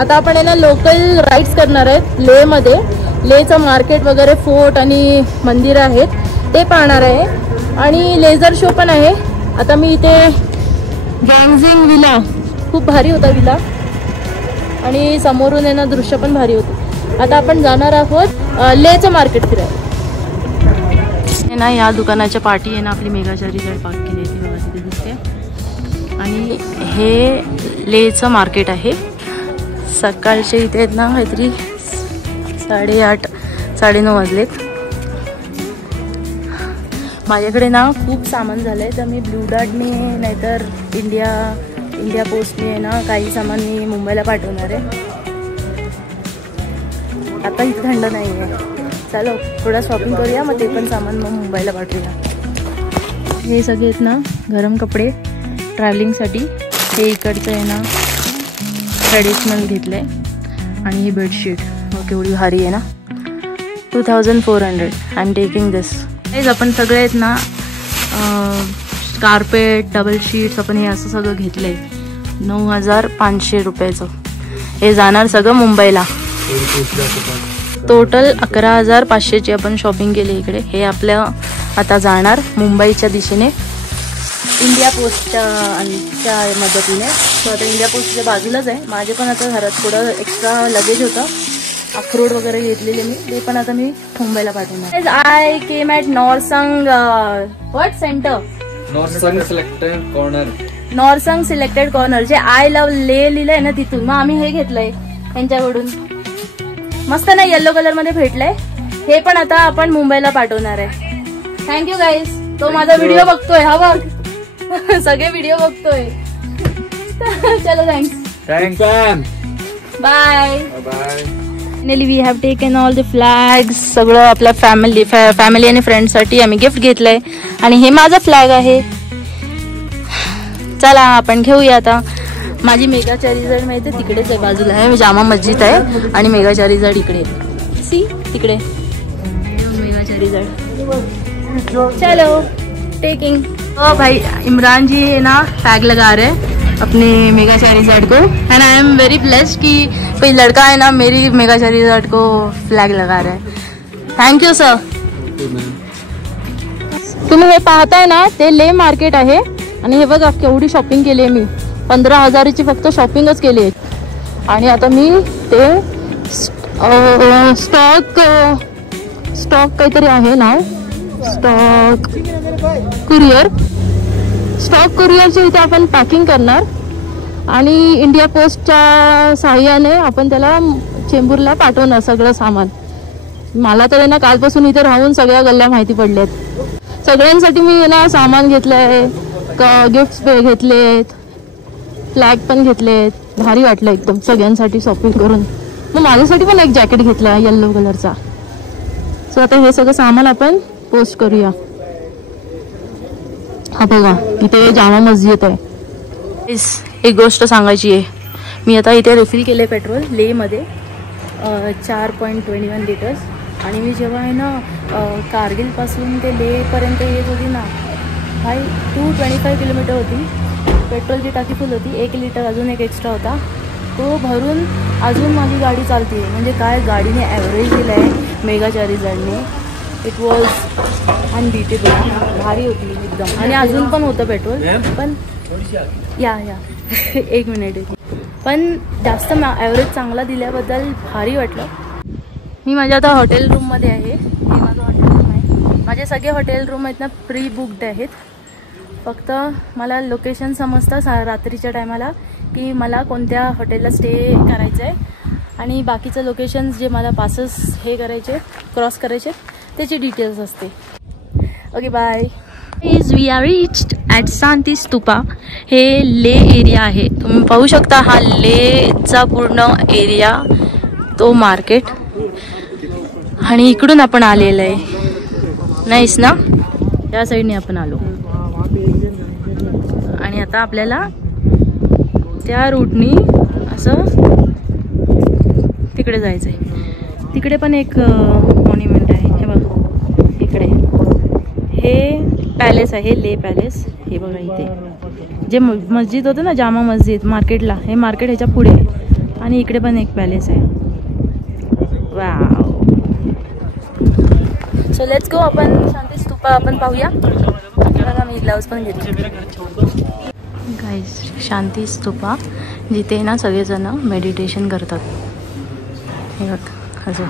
आता आपण आहे ना लोकल राईड्स करणार आहेत लेमध्ये. लेचं मार्केट वगैरे, फोर्ट आणि मंदिर आहेत ते पाहणार आहे. आणि लेझर शो पण आहे. आता मी इथे गँगझिंग विला, खूप भारी होता विला आणि समोरून आहे ना दृश्य पण भारी होते. आता आपण जाणार आहोत लेचं मार्केट फिरायला. हे ना या दुकानाच्या पाठी आहे ना आपली मेघाचारी जड पार्क केली आहे बघा तिथे दिसते. आणि हे लेचं मार्केट आहे. सकाळचे इथे आहेत ना काहीतरी 8:30 9:30 वाजलेत. माझ्याकडे ना खूप सामान झालं आहे, तर मी ब्लू डार्टने नाहीतर इंडिया पोस्टने आहे ना काही सामान मी मुंबईला पाठवणार आहे. आता इथे थंड नाही आहे. चलो थोडा शॉपिंग करूया, मग ते पण सामान मग मुंबईला पाठवूया. हे सगळे आहेत ना गरम कपडे ट्रॅव्हलिंगसाठी. हे इकडचं आहे ना ट्रेडिशनल घेतलं आहे. आणि ही बेडशीट केवढी भारी आहे ना, 2400. आय एम टेकिंग दिस. हेच आपण सगळे आहेत ना कार्पेट, डबल शीट्स, आपण हे असं सगळं घेतलं आहे 9500 रुपयाचं. हे जाणार सगळं मुंबईला. टोटल 11500ची आपण शॉपिंग केली इकडे. हे आपल्या आता जाणार मुंबईच्या दिशेने इंडिया पोस्टच्या मदतीने. तर आता इंडिया पोस्टच्या बाजूलाच आहे. माझे पण आता घरात थोडं एक्स्ट्रा लगेज होतं, अखरोड वगैरे घेतलेले मी, ते पण आता मी मुंबईला पाठवणार. I came at Norsang what center, Norsang selected corner. Norsang selected corner जे आय लव्ह ले लिहिलंय ना तिथून. मग आम्ही हे घेतलंय त्यांच्याकडून. मस्त ना येल्लो कलर मध्ये भेटलंय. हे पण आता आपण मुंबईला पाठवणार आहे. Thank you guys. तो माझा व्हिडिओ बघतोय, हा बघ सगळे व्हिडिओ बघतोय. चलो thanks. Bye bye. Finally we have taken all the flags. सगळं आपल्या फॅमिली आणि फ्रेंड्ससाठी आम्ही गिफ्ट घेतलंय. आणि हे माझा फ्लॅग आहे. चला आपण घेऊया आता. माझी मेघाचारी जड माहिती तिकडेच आहे, बाजूला आहे. जामा मस्जिद आहे आणि मेघाचारी जड इकडे सी तिकडे मेघाचारी जड. चलो टेकिंग. ओ भाई इमरान जी है ना टैग लगा रहे हैं अपने मेघाचारी जड को. And I am very blessed कि कोई लड़का है ना मेरी मेघाचारी जड को फ्लैग लगा रहा है. Thank you sir. तुम्ही हे पाहताय ना ते ले मार्केट आहे. आणि हे बघा केवढी शॉपिंग केली आहे मी. 15,000ची फक्त शॉपिंगच केली आहे. आणि आता मी ते स्टॉक काहीतरी आहे नाव, स्टॉक कुरिअरच्या इथे आपण पॅकिंग करणार. आणि इंडिया पोस्टच्या सहाय्याने आपण त्याला चेंबूरला पाठवणार सगळं सामान. मला तर ना कालपासून इथे राहून सगळ्या गल्ल्या माहिती पडल्यात. सगळ्यांसाठी मी ना सामान घेतलंय, गिफ्ट्स घेतलेत, फ्लॅग पण घेतलेत. भारी वाटलं एकदम सगळ्यांसाठी शॉपिंग करून. मग माझ्यासाठी पण एक जॅकेट घेतला येल्लो कलरचा. सो आता हे सगळं सामान आपण पोस्ट करूया. हा बघा इथे जामा मस्जिद आहे. एक गोष्ट सांगायची आहे. मी आता इथे रिफिल केले पेट्रोल लेमध्ये 4.21 लिटर्स. आणि मी जेव्हा आहे ना कारगिलपासून ते लेपर्यंत येत होती ना भाई 225 किलोमीटर होती. पेट्रोलची टाकी फुल होती. 1 लिटर अजून एक एक्स्ट्रा होता. तो भरून अजून माझी गाडी चालते. म्हणजे काय गाडीने ॲव्हरेज दिलं आहे मेघाचारी जडने. It was unbeatable. भारी होती एकदम. आणि अजून पण होतं पेट्रोल. पण या एक मिनिट. पण जास्त ॲव्हरेज चांगला दिल्याबद्दल भारी वाटलं. मी माझ्या आता हॉटेल रूममध्ये आहे. हे माझं हॉटेल रूम आहे. माझे सगळे हॉटेल रूम आहेत ना प्री बुक्ड आहेत. फक्त मला लोकेशन समजतं रात्रीच्या टायमाला की मला कोणत्या हॉटेलला स्टे करायचं आहे. आणि बाकीचं लोकेशन्स जे मला पासेस हे करायचे क्रॉस करायचे त्याची डिटेल्स असते. Okay bye. We are reached at Shanti Stupa. हे ले एरिया आहे. तुम्ही पाहू शकता हा लेचा पूर्ण एरिया, तो मार्केट. आणि इकडून आपण आलेलं आहे. नाईस ना. त्या साईडने आपण आलो. आणि आता आपल्याला त्या रूटनी असं तिकडे जायचं आहे. तिकडे पण एक मॉन्युमेंट आहे. हे बघा इकडे हे पॅलेस आहे ले पॅलेस. हे बघा इथे जे मस्जिद होतं ना जामा मस्जिद मार्केटला, हे मार्केट ह्याच्या पुढे आणि इकडे पण एक पॅलेस आहे. वाव. So let's go. आपण शांती स्तूपा आपण पाहूया. बघा मी ग्लाउज पण घेतले. गाईज शांती स्तूपा, जिथे ना सगळेजण मेडिटेशन करतात. हे बघ असं.